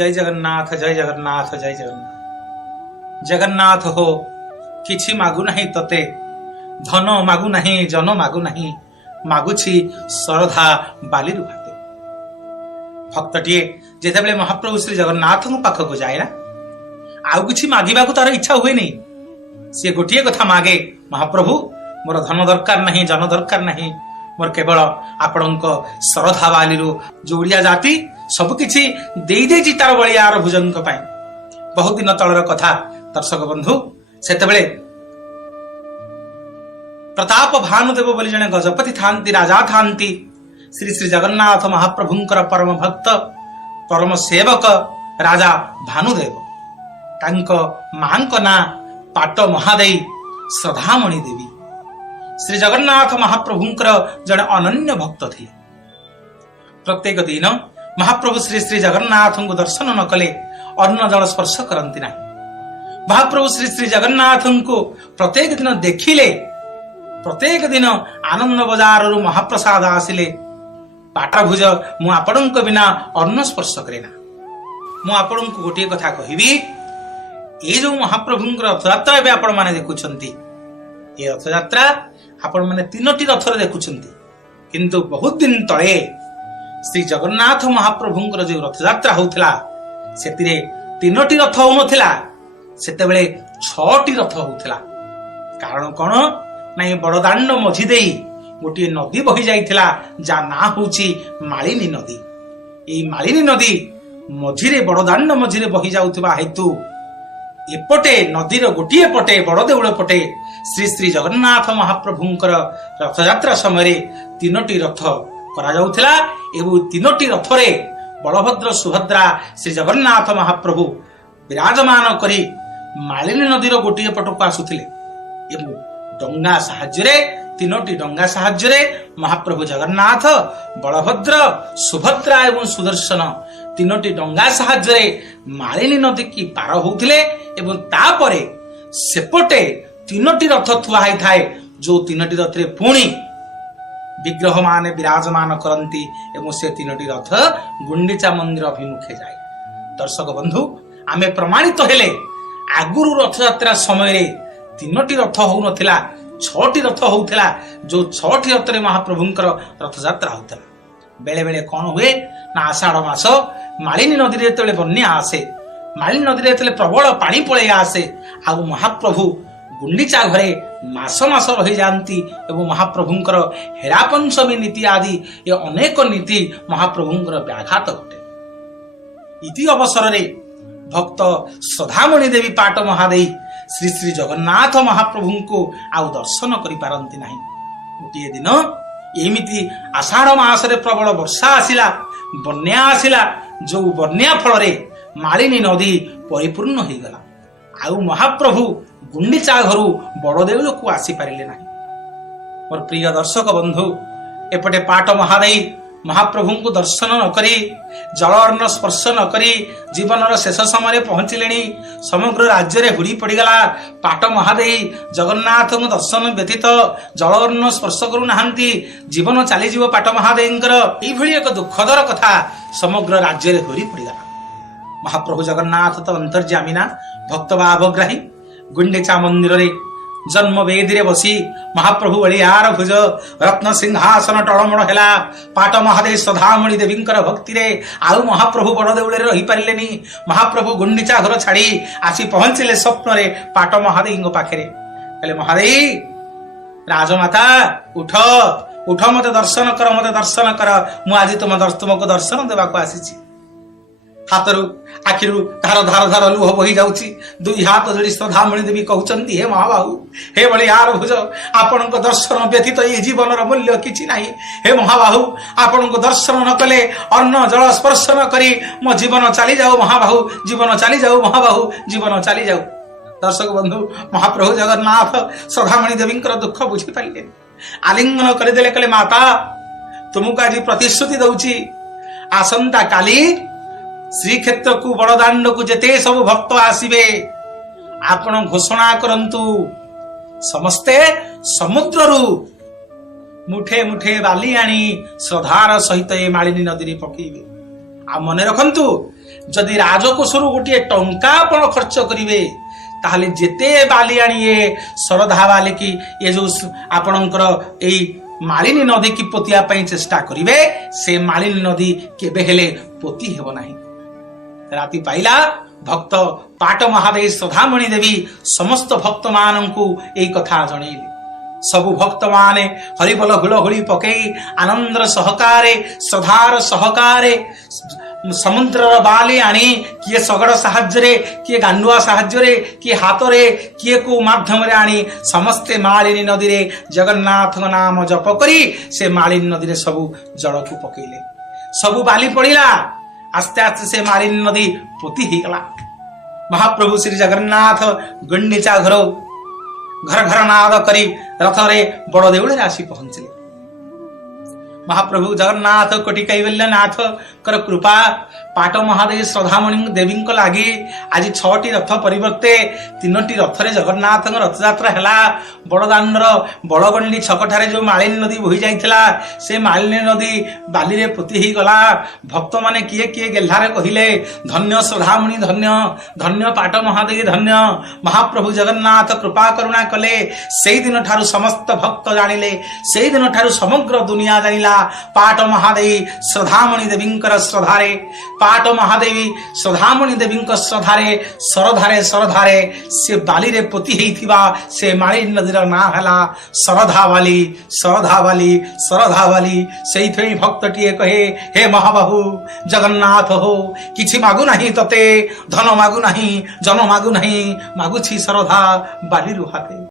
जय जगन्नाथ जय जगन्नाथ जय जगन्नाथ। जगन्नाथ हो किछि मागु नहीं तते, धन मागु नहीं जन मागु नहीं, मागुछि श्रद्धा बाली भाते। भक्तटीए जेतेबेले महाप्रभु श्री जगन्नाथ पाखक जाए ना आउ किछि मागिबाकू तार इच्छा हुए नहीं, सी गोटे कथा मागे, महाप्रभु मोर धन दरकार नहीं जन दरकार नहीं, मोर केवल आपणक श्रद्धा बाली जोड़िया जाति सबकिछि देई देछि तार बलियार भुजंग पाई। बहुत दिन तलर कथा दर्शक बंधु, सेतेबेले प्रताप भानुदेव बोली जने गजपति थांती राजा थांती, श्री श्री जगन्नाथ महाप्रभुंकर परम भक्त परम सेवक राजा भानुदेव, तांको मांको ना पाट महादेई श्रद्धामणि देवी। श्री जगन्नाथ महाप्रभुंकर जने अनन्य भक्त थे। प्रत्येक दिन महाप्रभु श्री श्री जगन्नाथ को दर्शन न कले अन्न जल स्पर्श करती नहीं। महाप्रभु श्री श्री जगन्नाथ को प्रत्येक दिन देखिले, प्रत्येक दिन आनंद बजार महाप्रसाद आसिले पाटा भुज मु आपणक बिना अन्न स्पर्श करे ना। मु आपणक गोटे कथा कहबी, ये जो महाप्रभुंकर रथयात्रा एवं आपण माने देखुछंती, ये रथयात्रा आपण माने तीनोटी रथरे देखुछंती, किंतु बहुत दिन तळे श्री जगन्नाथ महाप्रभुंकर जो रथयात्रा होउथला सेतिरे तीनोटी रथ होउनथिला, सेतेबेले 6टी रथ होउथला। कारण कोन नाही, बड़दाण्ड मझी देई गोटे नदी बही जाइथिला, जा ना होउची मालिनी नदी। एई मालिनी नदी मझिरे बड़दाण्ड मझिरे बही जाउथबा हेतु एपटे नदीर गोटे पटे बड़ देउल पटे श्री श्री जगन्नाथ महाप्रभुंकर रथयात्रा समय 3टी रथ करा जाउथिला एवं 3टी रथरे बलभद्र सुभद्रा श्री जगन्नाथ महाप्रभु विराजमान करी मालिनी नदीर गोटे पटक आसुथिले एवं डंगा साहाय्य 3टी डंगा साहाय्य महाप्रभु जगन्नाथ बलभद्र सुभद्रा एवं सुदर्शन 3टी डंगा साहाय्य मालिनी नदी की पार होउथिले एवं तापरे सेपटे 3टी रथ थुआ होई थाए, जो 3टी रथरे पुणी विग्रह माने विराजमान करंती एवं से 3टी रथ गुंडीचा मंदिर अभिमुखे जाए। दर्शक बंधु, आमे प्रमाणित हेले आगुरु रथयात्रा समय 3टी रथ हो नथिला, 6टी रथ होउथिला, जो 6टी रथरे महाप्रभुंकर रथयात्रा होउथिला। बेले बेले कौन हुए ना, आषाढ़ मास मालिनी नदी रे जेतेबेले बन्या आसे, मालिनी नदी रे जेतेबेले प्रबल पानी पळे आसे, आ महाप्रभु गुंडीचा घरे मास मास रही जाती एवं महाप्रभुंकर हेरा पंचमी नीति आदि ये अनेक नीति महाप्रभुंकर व्याघात घटे। इति अवसर रे भक्त श्रद्धामणि देवी पाट महादेई श्री श्री जगन्नाथ महाप्रभु को आउ दर्शन करि पारंती नाही। गोटे दिन एमिति आषाढ़ मासरे प्रबल वर्षा आसिला, बन्या आसिला, जो बन्या फल मालिनी नदी परिपूर्ण हो गला। आउ महाप्रभु गुंडीचा घरु बड़ देउल को आसी पारिले नाही। मोर प्रिय दर्शक बंधु, एपटे पाट महादेई महाप्रभु को दर्शन न करी, जल अन्न स्पर्श न करी जीवन शेष समय पहुंचले। समग्र राज्य रे हुड़ी पड़गला। पाट महादेई जगन्नाथ को दर्शन व्यतीत जल अन्न स्पर्श करू नाहंती, जीवन चली जीव पाट महादेईंकर। एई भली एक दुखदर कथा समग्र राज्य रे हुड़ी पड़गला। महाप्रभु जगन्नाथ तो अंतर्यामी ना, भक्त भावग्राही। गुंडीचा मंदिर रे जन्म वेदी रे बसी महाप्रभु बलियार भुज रत्न सिंहासन टळमळ हेला। पाट महादेव श्रद्धामणि देवींकर भक्ति रे आउ महाप्रभु बड़ देउळे रही पारिलेनी। महाप्रभु गुंडीचा घर छाड़ी आसी पहुंचिले स्वप्न रे पाट महादेवींग पाखरे। कहले, महादेवी राजमाता उठ उठ, मते दर्शन कर, मते दर्शन कर, मु आज तुमको दर्शन देवाको आसीची। हाथरू आखिरू धार धार धार लुह बही जाउची। दुई हाथ जोड़ी श्रद्धामणि देवी कहउचंती, हे महाबाहु, हे बलियार भुज, आपणक दर्शन व्यतीत ये जीवनर मूल्य किछि नाही। हे महाबाहु, आपणक दर्शन न कले अन्न जल स्पर्श न करी मो जीवन चली जाऊ महाबाहु, जीवन चली जाऊ महाबाहु, जीवन चली जाऊ। दर्शक बंधु, महाप्रभु जगन्नाथ श्रद्धामणि देवींकर दुख बुझी पारिले। आलिंगन करदेले, कहले, माता तुमको आज प्रतिश्रुति दउची, आसंता काली श्रीक्षेत्र को बड़दाण्ड को जेते सब भक्त आसीबे आपण घोषणा करंतु, समस्ते समुद्ररू मुठे मुठे बाली आनी श्रद्धार सहित ए मालिनी नदी रे पकेइबे। आ मने रखंतु, जदि राजकोषरु गोटे टंका आपण खर्च करिवे ताहले जेते बाली आनिए श्रद्धा बाली की ये जो आपणकर एई मालिनी नदी की पोतिया पई चेष्टा करिवे से मालिनी नदी केबे हेले पोती हेबो नाही। राति पाइला भक्त पाट महादेव श्रद्धामणि देवी समस्त भक्त माननकु एई कथा जणैले। सबु भक्त माने हरिबोल हुलहुली पकई आनंदर सहकारे श्रद्धार सहकारे समुद्रर बाली आनी किए सगड़ साहाଯ୍ୟରେ किए गांडुआ साहाଯ୍ୟରେ किए हातरे किए को माध्यम रे आनी समस्ते मालिनी नदी रे जगन्नाथ नाम जप करी से मालिनी नदी रे सबु जल को पकईले। सबु बाली पड़िला आस्ते आस्ते से मालिनी नदी पोती ही गला। महाप्रभु श्री जगन्नाथ गुंडीचा घर घर नाद करी रथ रे बड़ देउळे आसी पहुंचले। महाप्रभु जगन्नाथ कोटि कैवल्यनाथ कर कृपा पाट महादेव श्रद्धामणि देवी लगी आज 6टी रथ परिवर्ते 3टी रथ रे जगन्नाथ रथ यात्रा हैला। बड़दाण्डर बड़गंडी छकठारे जो मालिनी नदी बोही जाइथिला से मालिनी नदी बाली रे पोती ही गला। भक्त माने किए किए गेल्हारे कहिले धन्य श्रद्धामणि धन्य धन्य पाट महादेव धन्य महाप्रभु जगन्नाथ कृपा करुणा कले। सेई दिन ठारू समस्त भक्त जानिले सेई दिन ठारू समग्र दुनिया जानिला पाट महादेवी श्रद्धामणि देवींकर श्रद्धारे पाट महादेवी श्रद्धामणि देवींकर श्रद्धारे सरधारे सरधारे से बाली रे पोती हेइथिबा से मालिनी नदीर ना हला सरधावाली सरधावाली सरधावाली। सेइथई भक्तटिए कहे हे महाबाहु जगन्नाथ हो किछि मागु नाही तते धन मागु नाही जन मागु नाही मागुछि सरधा बाली रुहाते।